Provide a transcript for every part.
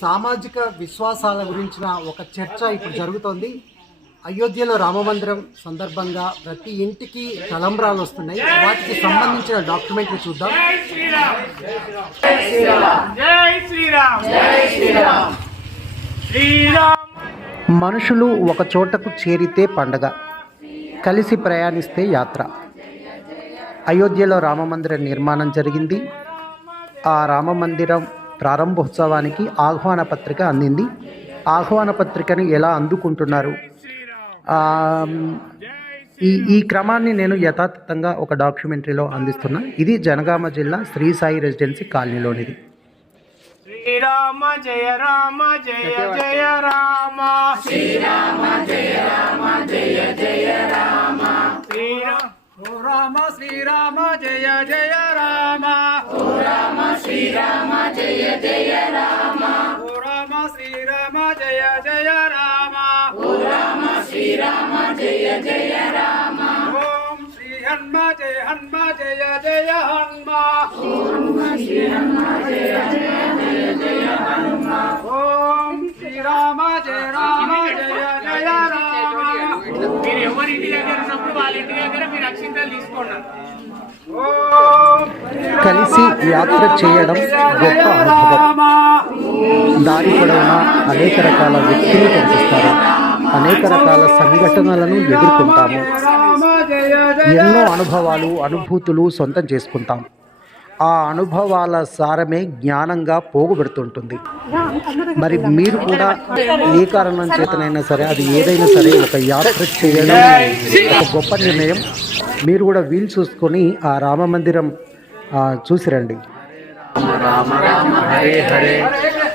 సామాజిక విశ్వాసాల గురించిన ఒక చర్చ ఇప్పుడు జరుగుతోంది. అయోధ్యలో రామమందిరం సందర్భంగా ప్రతి ఇంటికి తలంబ్రాలు వస్తున్నాయి. వాటికి సంబంధించిన డాక్యుమెంటరీ చూద్దాం. జై శ్రీరామ్. జై శ్రీరామ్. శ్రీరామ్. మనుషులు ఒక చోటకు చేరితే పండగ కలిసి ప్రయాణిస్తే యాత్ర. అయోధ్యలో రామమందిర నిర్మాణం జరిగింది. ఆ రామమందిరం ప్రారంభోత్సవానికి ఆహ్వాన పత్రిక అందింది. ఆహ్వాన పత్రికను ఎలా అందుకుంటున్నారు? ఈ ఈ క్రమాన్ని నేను యథాతథంగా ఒక డాక్యుమెంటరీలో అందిస్తున్నా. ఇది జనగామ జిల్లా శ్రీ సాయి రెసిడెన్సీ కాలనీలోనిది. శ్రీరామ జయ రామ జయ జయ రామ. శ్రీరామ జయ రామ జయ జయ రామ. శ్రీరామ రామ శ్రీరామ జయ జయ శ్రీరామ జయ జయ రామ. ఓ రామ శ్రీరామ జయ జయ రామ. ఓ రామ శ్రీరామ జయ జయ రామ. ఓం శ్రీ హన్మ జయ హన్మ జయ జయ హన్మ. ఓం శ్రీరామ జయ రామ జయ జయ రామ. మీరు ఎవరి ఇంటి దగ్గర ఉన్నప్పుడు వాళ్ళ ఇంటి దగ్గర మీరు అక్షింతలు తీసుకోండి. ఓం కలిసి యాత్ర చేయడం గొప్ప అనుభవం. దారి పొడవునా అనేక రకాల వ్యక్తులు కనిపిస్తారు. అనేక రకాల సంఘటనలను ఎదుర్కొంటాము. ఎన్నో అనుభవాలు అనుభూతులు సొంతం చేసుకుంటాం. ఆ అనుభవాల సారమే జ్ఞానంగా పోగుపెడుతుంటుంది మరి మీరు కూడా ఏ కారణం చేతనైనా సరే అది ఏదైనా సరే ఒక యాత్ర చేయడం ఒక గొప్ప నిర్ణయం. మీరు కూడా వీలు చూసుకొని ఆ రామ మందిరం చూసి రండి హరే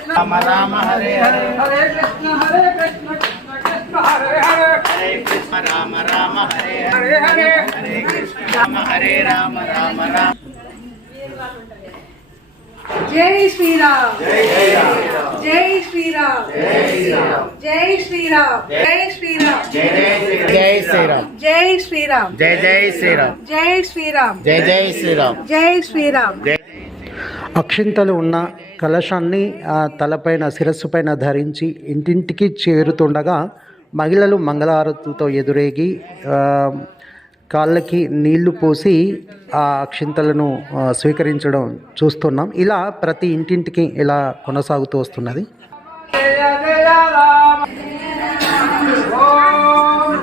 రామ రామ హరే హరే హరే కృష్ణ హరే కృష్ణ కృష్ణ హరే హరే హరే కృష్ణ రామ రామ హరే హరే హరే హరే కృష్ణ రామ హరే రామ రామ రామ జై శ్రీరామ్. జై శ్రీరామ్. జై శ్రీరామ్. జై శ్రీరామ్. జై శ్రీరామ్. జై శ్రీరామ్ జై జై శ్రీరామ్ జై శ్రీరామ్ జై జై శ్రీరామ్ జై శ్రీరామ్ అక్షింతలు ఉన్న కలశాన్ని ఆ తలపైన శిరస్సు పైన ధరించి ఇంటింటికి చేరుతుండగా మహిళలు మంగళహారతులతో ఎదురేగి ఆ, కాళ్ళకి నీళ్ళు పోసి ఆ అక్షింతలను స్వీకరించడం చూస్తున్నాం ఇలా ప్రతి ఇంటింటికి ఇలా కొనసాగుతూ వస్తున్నది ఓం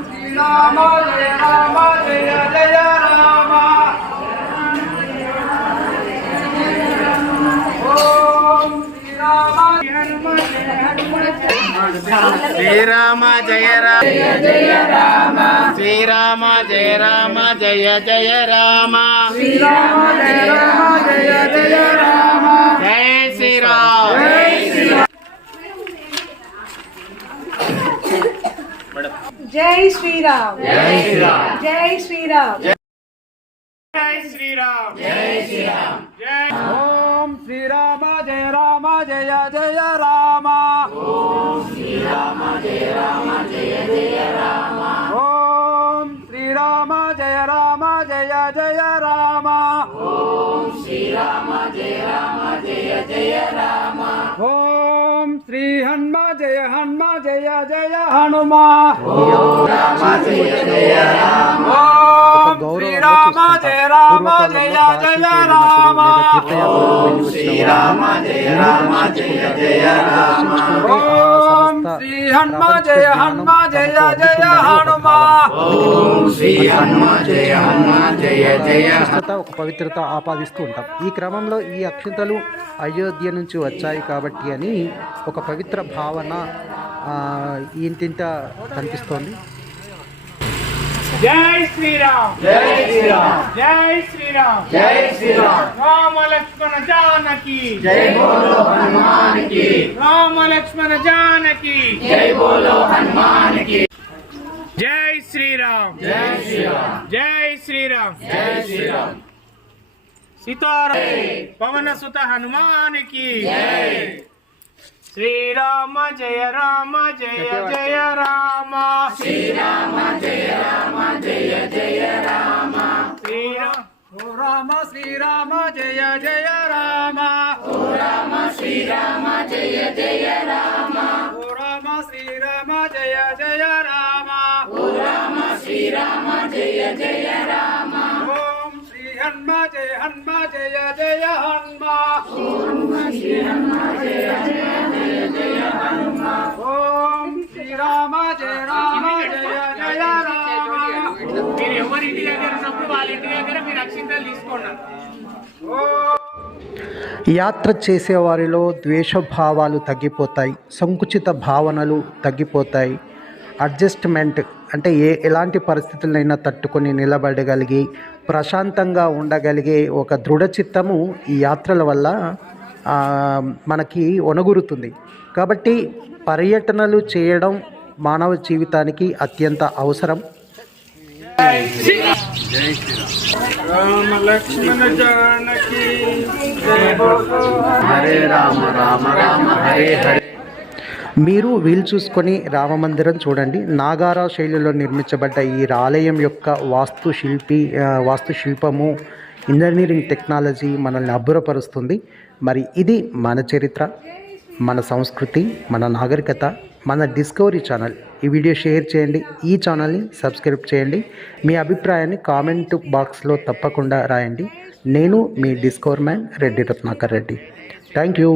శ్రీరామ జయ రామ జయ జయ రామ శ్రీరామ జయ రామ జయ జయ రామ శ్రీరామ జయ రామ జయ జయ రామ జై శ్రీరామ్ జై శ్రీరామ్ జై శ్రీరామ్ జై శ్రీరామ్ జై శ్రీరామ్ జై శ్రీరామ్ జై శ్రీరామ్ జై ఓం శ్రీరామ జయ రామ జయ జయ రామ రామ ఓం శ్రీరామ జయ రామ జయ జయ రామ. ఓం శ్రీ హన్మ జయ హన్మ జయ జయ హనుమ. ఓం శ్రీరామ జయ రామ జయ జయ రామ. శ్రీరామ జయ రామ జయ జయ రామ. ఓం శ్రీ హనుమ జయ హనుమ జయ జయ ఒక పవిత్రత ఆపాదిస్తూ ఉంటాం. ఈ క్రమంలో ఈ అక్షింతలు అయోధ్య నుంచి వచ్చాయి కాబట్టి అని ఒక పవిత్ర భావన ఇంటింట కనిపిస్తోంది. జై శ్రీరామ్. జై శ్రీరామ్. జై శ్రీరామ్. జై శ్రీరామ్. రామ లక్ష్మణ జానకి. జై బోలో హనుమాన్కి రామ లక్ష్మణ జానకి. జై బోలో హనుమాన్కి జై శ్రీరామ్. జై శ్రీరామ్. జై శ్రీరామ్. జై శ్రీరామ్. సీతారాం పవన సుత హనుమాన్కి జై. శ్రీరామ జయ రామ జయ జయ రామ. శ్రీరామ జయ రామ జయ జయ రామ. శ్రీరామ. రామ శ్రీరామ జయ జయ రామ. ఓ రామ శ్రీరామ జయ జయ రామ. హన్మ జయ హన్మ జయ జయ హన్మ. ఓం శ్రీరామ జయ రామ జయ జయ రామ. మీరు ఎవరి ఇంటి దగ్గర ఉన్నప్పుడు వాళ్ళ ఇంటి దగ్గర మీరు అక్షింతలు తీసుకోండి. యాత్ర చేసేవారిలో ద్వేషభావాలు తగ్గిపోతాయి సంకుచిత భావనలు తగ్గిపోతాయి. అడ్జస్ట్మెంట్ అంటే ఏ ఎలాంటి పరిస్థితులైనా తట్టుకొని నిలబడగలిగి ప్రశాంతంగా ఉండగలిగే ఒక దృఢ చిత్తము ఈ యాత్రల వల్ల ఆ, మనకి ఒనగురుతుంది. కాబట్టి పర్యటనలు చేయడం మానవ జీవితానికి అత్యంత అవసరం. రామ లక్ష్మణ జానకి హరే రామ రామ రామ హరే హరే. మీరు వీలు చూసుకొని రామమందిరం చూడండి. నాగారా శైలిలో నిర్మించబడ్డ ఈ ఆలయం యొక్క వాస్తు శిల్పి వాస్తు శిల్పము ఇంజనీరింగ్ టెక్నాలజీ మనల్ని అబ్బురపరుస్తుంది. మరి ఇది మన చరిత్ర మన సంస్కృతి మన నాగరికత మన డిస్కవరీ ఛానల్. ఈ వీడియో షేర్ చేయండి. ఈ ఛానల్ని సబ్స్క్రైబ్ చేయండి. మీ అభిప్రాయాన్ని కామెంట్ బాక్స్లో తప్పకుండా రాయండి. నేను మీ discover man Reddy Ratnakar Reddy. Thank you.